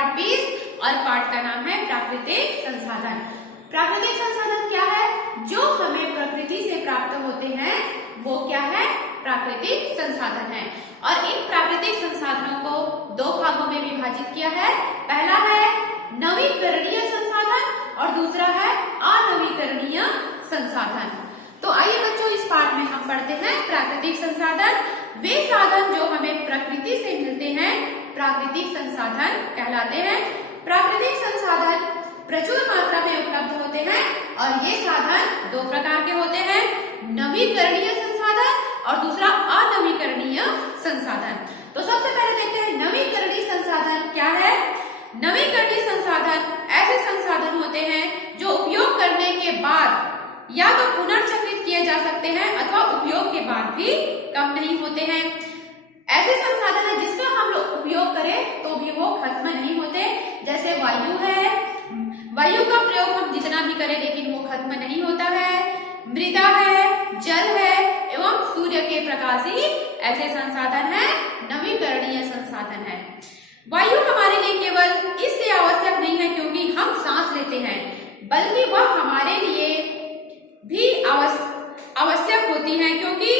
Part 20 और part का नाम है प्राकृतिक संसाधन। प्राकृतिक संसाधन क्या है? जो हमें प्रकृति से प्राप्त होते हैं वो क्या है? प्राकृतिक संसाधन है। और इन प्राकृतिक संसाधनों को दो भागों में विभाजित किया है। पहला है नवीकरणीय संसाधन और दूसरा है अनवीकरणीय संसाधन। तो आइए बच्चों, इस पाठ में हम पढ़ते हैं प्राकृतिक संसाधन। वे साधन जो हमें प्रकृति से मिलते हैं प्राकृतिक संसाधन कहलाते हैं। प्राकृतिक संसाधन प्रचुर मात्रा में उपलब्ध होते हैं और ये साधन दो प्रकार के होते हैं, नवीकरणीय संसाधन और दूसरा अनवीकरणीय संसाधन। तो सबसे पहले देखते हैं नवीकरणीय संसाधन क्या है। नवीकरणीय संसाधन ऐसे संसाधन होते हैं जो उपयोग करने के बाद या तो पुनर्चक्रित किए जा सकते हैं अथवा उपयोग के बाद भी कम नहीं होते हैं। ऐसे संसाधन है जिसका हम लोग उपयोग करें तो भी वो खत्म नहीं होते, जैसे वायु है। वायु का प्रयोग हम जितना भी करें लेकिन वो खत्म नहीं होता है। मृदा है, जल है एवं सूर्य के प्रकाश ही ऐसे संसाधन है, नवीकरणीय संसाधन है। वायु हमारे लिए केवल इसलिए आवश्यक नहीं है क्योंकि हम सांस लेते हैं, बल्कि वह हमारे लिए भी आवश्यक होती है क्योंकि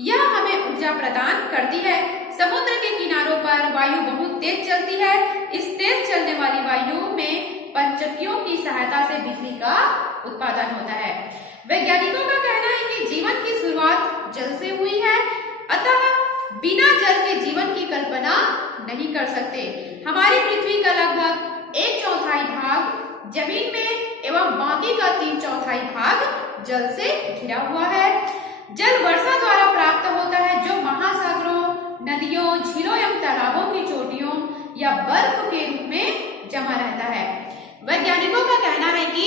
यह हमें ऊर्जा प्रदान करती है। समुद्र के किनारों पर वायु बहुत तेज चलती है। इस तेज चलने वाली वायु में पंचक्कियों की सहायता से बिजली का उत्पादन होता है। वैज्ञानिकों का कहना है कि जीवन की शुरुआत जल से हुई है, अतः बिना जल के जीवन की कल्पना नहीं कर सकते। हमारी पृथ्वी का लगभग 1/4 भाग जमीन में एवं बाकी का 3/4 भाग जल से घिरा हुआ है। जल वर्षा द्वारा प्राप्त होता है जो महासागरों, नदियों, झीलों एवं तालाबों की चोटियों या बर्फ के रूप में जमा रहता है। वैज्ञानिकों का कहना है कि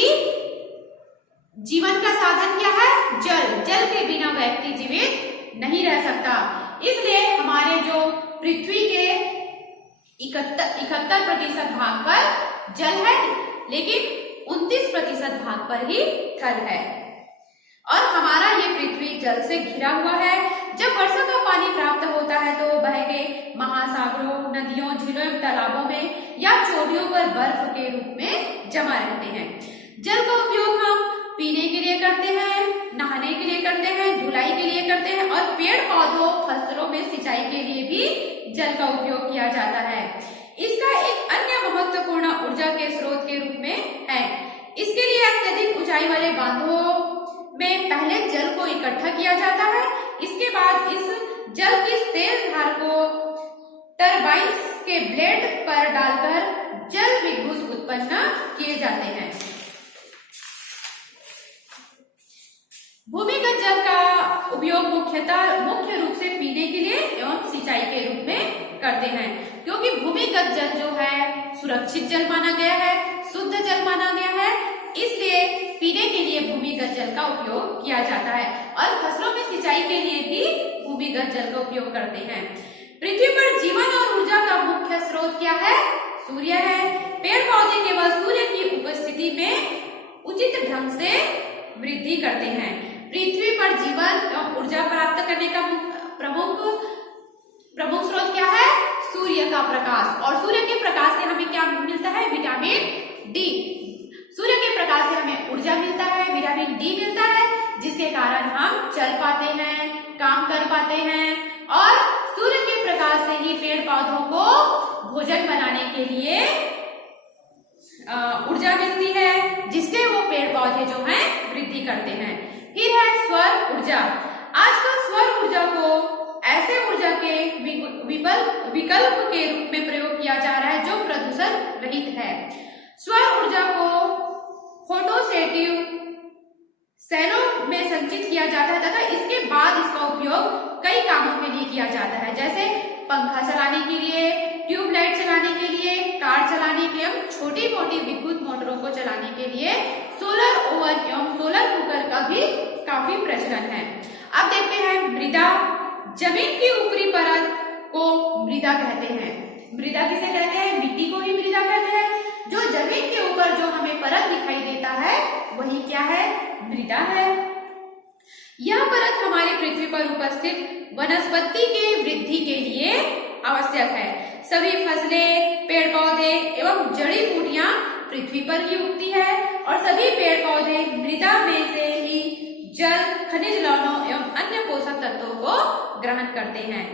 जीवन का साधन क्या है? जल। जल के बिना व्यक्ति जीवित नहीं रह सकता। इसलिए हमारे जो पृथ्वी के 71% भाग पर जल है लेकिन 29% भाग पर ही थल है और हमारा ये पृथ्वी जल से घिरा हुआ है। जब वर्षा का पानी प्राप्त होता है तो बह के महासागरों, नदियों, झीलों, तालाबों में या चोटियों पर बर्फ के रूप में जमा रहते हैं। जल का उपयोग हम पीने के लिए करते हैं, नहाने के लिए करते हैं, धुलाई के लिए करते हैं और पेड़ पौधों, फसलों में सिंचाई के लिए भी जल का उपयोग किया जाता है। इसका एक अन्य महत्वपूर्ण ऊर्जा के स्रोत के रूप में है। इसके लिए अत्यधिक ऊंचाई वाले बांधों में पहले जल को इकट्ठा किया जाता है। इसके बाद इस जल की तेज धार को टरबाइन्स के ब्लेड पर डालकर जल विद्युत उत्पन्न किए जाते हैं। भूमिगत जल का उपयोग मुख्य रूप से पीने के लिए एवं सिंचाई के रूप में करते हैं क्योंकि भूमिगत जल जो है सुरक्षित जल माना गया है, शुद्ध जल माना गया है। इसलिए पीने के लिए भूमिगत जल का उपयोग किया जाता है और फसलों में सिंचाई के लिए भी भूमिगत जल का उपयोग करते हैं। पृथ्वी पर जीवन और ऊर्जा का मुख्य स्रोत क्या है? सूर्य है। पेड़ पौधे केवल सूर्य की उपस्थिति में उचित ढंग से वृद्धि करते हैं। पृथ्वी पर जीवन और ऊर्जा प्राप्त करने का प्रमुख स्रोत क्या है? सूर्य का प्रकाश। और सूर्य के प्रकाश से हमें क्या मिलता है? Vitamin D. सूर्य के प्रकाश से हमें ऊर्जा मिलता है, विटामिन डी मिलता है, जिसके कारण हम चल पाते हैं, काम कर पाते हैं और सूर्य के प्रकाश से ही पेड़ पौधों को भोजन बनाने के लिए ऊर्जा मिलती है, जिससे वो पेड़ पौधे जो हैं वृद्धि करते हैं। फिर है सौर ऊर्जा। आजकल सौर ऊर्जा को ऐसे ऊर्जा के विकल्प के रूप में प्रयोग किया जा रहा है जो प्रदूषण रहित है। सौर ऊर्जा को फोटोसेटिव सेलों में संचित किया जाता है तथा इसके बाद इसका उपयोग कई कामों के लिए किया जाता है, जैसे पंखा चलाने के लिए, ट्यूबलाइट चलाने के लिए, कार चलाने के लिए, छोटी मोटी विद्युत मोटरों को चलाने के लिए सोलर ओवन एवं सोलर कुकर का भी काफी प्रचलन है। अब देखते हैं मृदा। जमीन की ऊपरी परत को मृदा कहते हैं। मृदा किसे कहते हैं? मिट्टी को ही मृदा कहते हैं। जो जमीन के ऊपर जो हमें परत दिखाई देता है वही क्या है? मृदा है। यह परत हमारी पृथ्वी पर उपस्थित वनस्पति के वृद्धि के लिए आवश्यक है। सभी फसलें, पेड़ पौधे एवं जड़ी बूटियां पृथ्वी पर ही उगती है और सभी पेड़ पौधे मृदा में से ही जल, खनिज लवणों एवं अन्य पोषक तत्वों को ग्रहण करते हैं।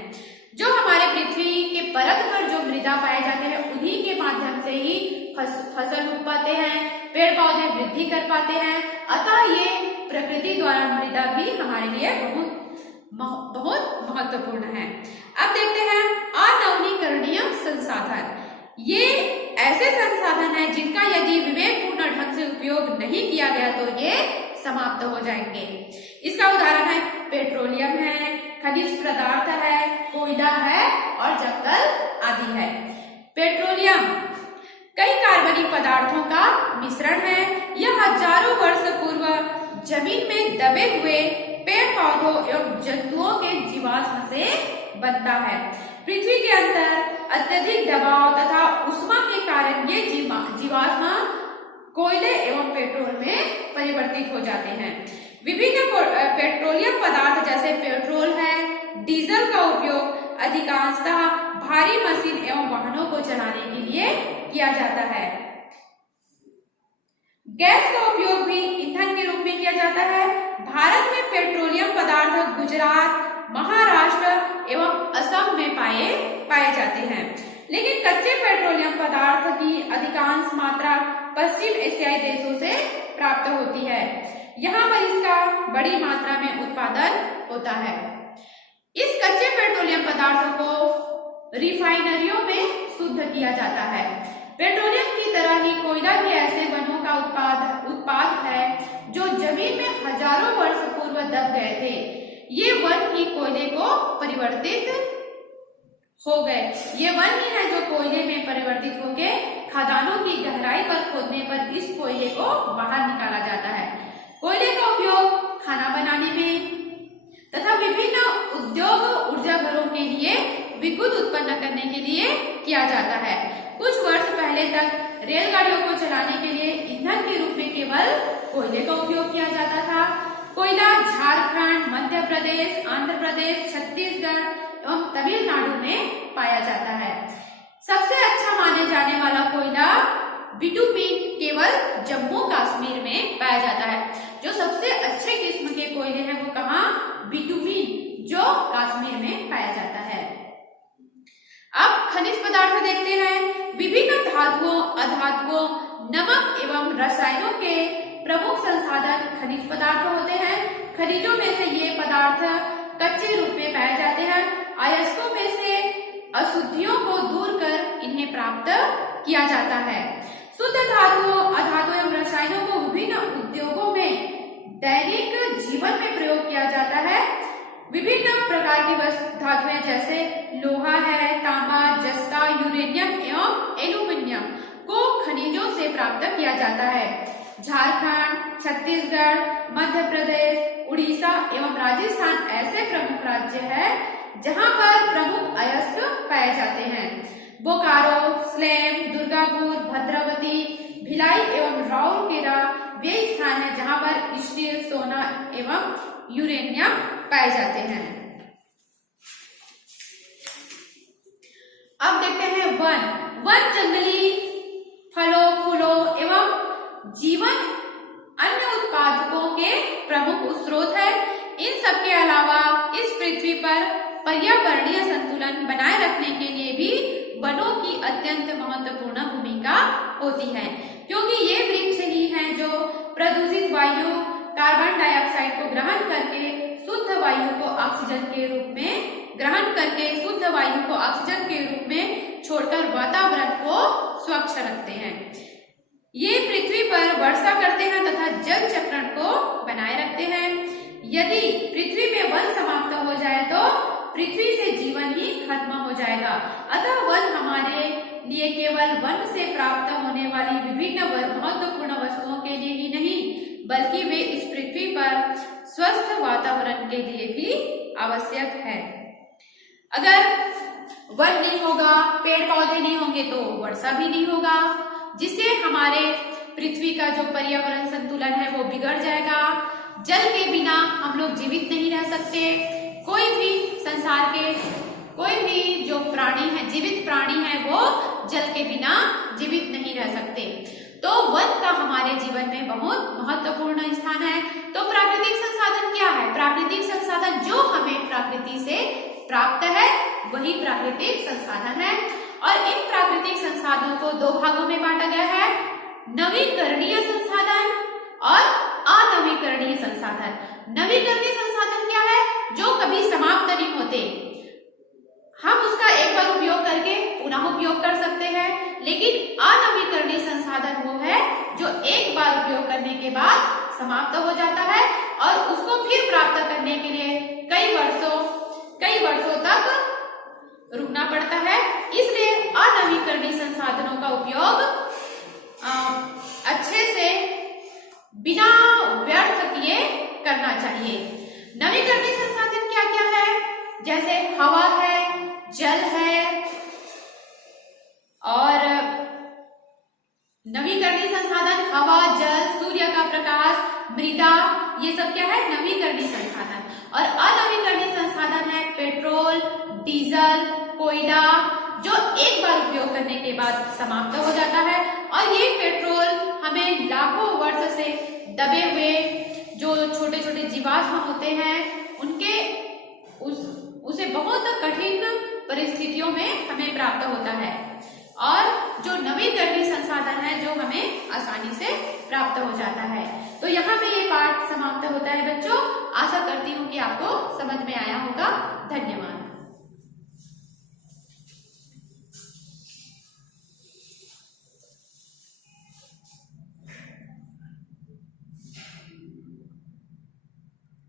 जो हमारे पृथ्वी के परत पर जो मृदा पाए जाते हैं उन्हीं के माध्यम से ही फसल उग पाते हैं, पेड़ पौधे वृद्धि कर पाते हैं। अतः ये प्रकृति द्वारा मृदा भी हमारे लिए बहुत महत्वपूर्ण है। अब देखते हैं अनवीनीकरणीय संसाधन। ये ऐसे संसाधन हैं जिनका यदि विवेकपूर्ण ढंग से उपयोग नहीं किया गया तो ये समाप्त हो जाएंगे। इसका उदाहरण है पेट्रोलियम है, खनिज पदार्थ है, कोयला है और जंगल आदि है। पेट्रोलियम कई कार्बनिक पदार्थों का मिश्रण है। यह हजारों वर्ष पूर्व जमीन में दबे हुए पेड़ पौधों एवं जंतुओं के जीवाश्म से बनता है। पृथ्वी के अंदर अत्यधिक दबाव तथा उष्मा के कारण ये जीवाश्म कोयले एवं पेट्रोल में परिवर्तित हो जाते हैं। विभिन्न पेट्रोलियम पदार्थ जैसे पेट्रोल है, डीजल का उपयोग अधिकांशतः भारी मशीन एवं वाहनों को चलाने के लिए किया जाता है। गैस का उपयोग भी ईंधन के रूप में किया जाता है। भारत में पेट्रोलियम पदार्थ गुजरात, महाराष्ट्र एवं असम में पाए जाते हैं, लेकिन कच्चे पेट्रोलियम पदार्थ की अधिकांश मात्रा पश्चिम एशियाई देशों से प्राप्त होती है। यहाँ पर इसका बड़ी मात्रा में उत्पादन होता है। इस कच्चे पेट्रोलियम पदार्थों को रिफाइनरियों में शुद्ध किया जाता है। पेट्रोलियम की तरह ही कोयला भी ऐसे वनों का उत्पाद है जो जमीन में हजारों वर्ष पूर्व दब गए थे। ये वन ही कोयले को परिवर्तित हो गए। ये वन ही है जो कोयले में परिवर्तित होके खदानों की गहराई पर खोदने पर इस कोयले को बाहर निकाला जाता है। कोयले का उपयोग खाना बनाने में तथा विभिन्न उद्योग ऊर्जा घरों के लिए विद्युत उत्पन्न करने के लिए किया जाता है। कुछ वर्ष पहले तक रेलगाड़ियों को चलाने के लिए ईंधन के रूप में केवल कोयले का उपयोग किया जाता था। कोयला झारखंड, मध्य प्रदेश, आंध्र प्रदेश, छत्तीसगढ़ एवं तमिलनाडु में पाया जाता है। सबसे अच्छा माने जाने वाला कोयला बिटुमिन केवल जम्मू कश्मीर में पाया जाता है। जो सबसे अच्छे किस्म के कोयले हैं वो कहाँ? बिटुमिन, जो कश्मीर में पाया जाता है। अब खनिज पदार्थ देखते हैं। विभिन्न धातुओं, अधातुओं, नमक एवं रसायनों के प्रमुख संसाधन खनिज पदार्थ होते हैं। खनिजों में से ये पदार्थ कच्चे रूप में पाए जाते हैं। अयस्कों में से अशुद्धियों को दूर कर इन्हें प्राप्त किया जाता है। शुद्ध धातुओं, अधातुओं एवं रसायनों को विभिन्न उद्योगों में दैनिक जीवन में प्रयोग किया जाता है। विभिन्न प्रकार की धातुएं जैसे लोहा है, तांबा, जस्ता, यूरेनियम एवं एल्यूमिनियम को खनिजों से प्राप्त किया जाता है। झारखंड, छत्तीसगढ़, मध्य प्रदेश, उड़ीसा एवं राजस्थान ऐसे प्रमुख राज्य हैं जहां पर प्रमुख अयस्क पाए जाते हैं। बोकारो, स्लेम, दुर्गापुर, भद्रावती, भिलाई एवं राउरकेला वे स्थान हैं जहां पर स्टील, सोना एवं यूरेनियम पाए जाते हैं। अब देखते हैं वन जंगली फलों, फूलों एवं जीवन अन्य उत्पादकों के प्रमुख स्रोत है। इन सब के अलावा इस पृथ्वी पर पर्यावरणीय संतुलन बनाए रखने के लिए भी वनों की अत्यंत महत्वपूर्ण भूमिका होती है, क्योंकि ये वृक्ष ही हैं जो प्रदूषित वायु कार्बन डाइऑक्साइड को ग्रहण करके शुद्ध वायु को ऑक्सीजन के रूप में छोड़कर वातावरण को स्वच्छ रखते हैं। ये पृथ्वी पर वर्षा करते हैं तथा जल चक्रण को बनाए रखते हैं। यदि पृथ्वी में वन समाप्त हो जाए तो पृथ्वी से जीवन ही खत्म हो जाएगा। अतः वन हमारे लिए केवल वन से प्राप्त होने वाली विभिन्न महत्वपूर्ण वस्तुओं के लिए ही नहीं, बल्कि वे इस पृथ्वी पर स्वस्थ वातावरण के लिए भी आवश्यक है। अगर वन नहीं होगा, पेड़ पौधे नहीं होंगे तो वर्षा भी नहीं होगा, जिससे हमारे पृथ्वी का जो पर्यावरण संतुलन है वो बिगड़ जाएगा। जल के बिना हम लोग जीवित नहीं रह सकते। कोई भी संसार के कोई भी जो प्राणी है, जीवित प्राणी है, वो जल के बिना जीवित नहीं रह सकते। तो वन का हमारे जीवन में बहुत महत्वपूर्ण स्थान है। तो प्राकृतिक संसाधन क्या है? प्राकृतिक संसाधन जो हमें प्रकृति से प्राप्त है वही प्राकृतिक संसाधन है। और इन प्राकृतिक संसाधनों को दो भागों में बांटा गया है, नवीकरणीय संसाधन और अनवीकरणीय संसाधन। नवीकरणीय संसाधन क्या है? जो कभी समाप्त नहीं होते, हम उसका एक बार उपयोग करके पुनः उपयोग कर सकते हैं। लेकिन अनवीकरणीय संसाधन वो है जो एक बार उपयोग करने के बाद समाप्त हो जाता है और उसको फिर प्राप्त करने के लिए कई वर्षों तक रुकना पड़ता है। इसलिए अनवीकरणीय संसाधनों का उपयोग अच्छे से बिना व्यर्थ किए करना चाहिए। नवीकरणीय संसाधन क्या क्या है? जैसे हवा है, जल है, और नवीकरणीय संसाधन हवा, जल, सूर्य का प्रकाश, मृदा, ये सब क्या है? नवीकरणीय संसाधन। और अनवीकरणीय संसाधन है पेट्रोल, डीजल, कोयला, जो एक बार उपयोग करने के बाद समाप्त हो जाता है। और ये पेट्रोल हमें लाखों वर्ष से दबे हुए जो छोटे छोटे जीवाश्म होते हैं उसे बहुत कठिन परिस्थितियों में हमें प्राप्त होता है। और जो नवीकरणीय संसाधन है जो हमें आसानी से प्राप्त हो जाता है। तो यहाँ पे ये पाठ समाप्त होता है बच्चों। आशा करती हूँ कि आपको समझ में आया होगा। धन्यवाद।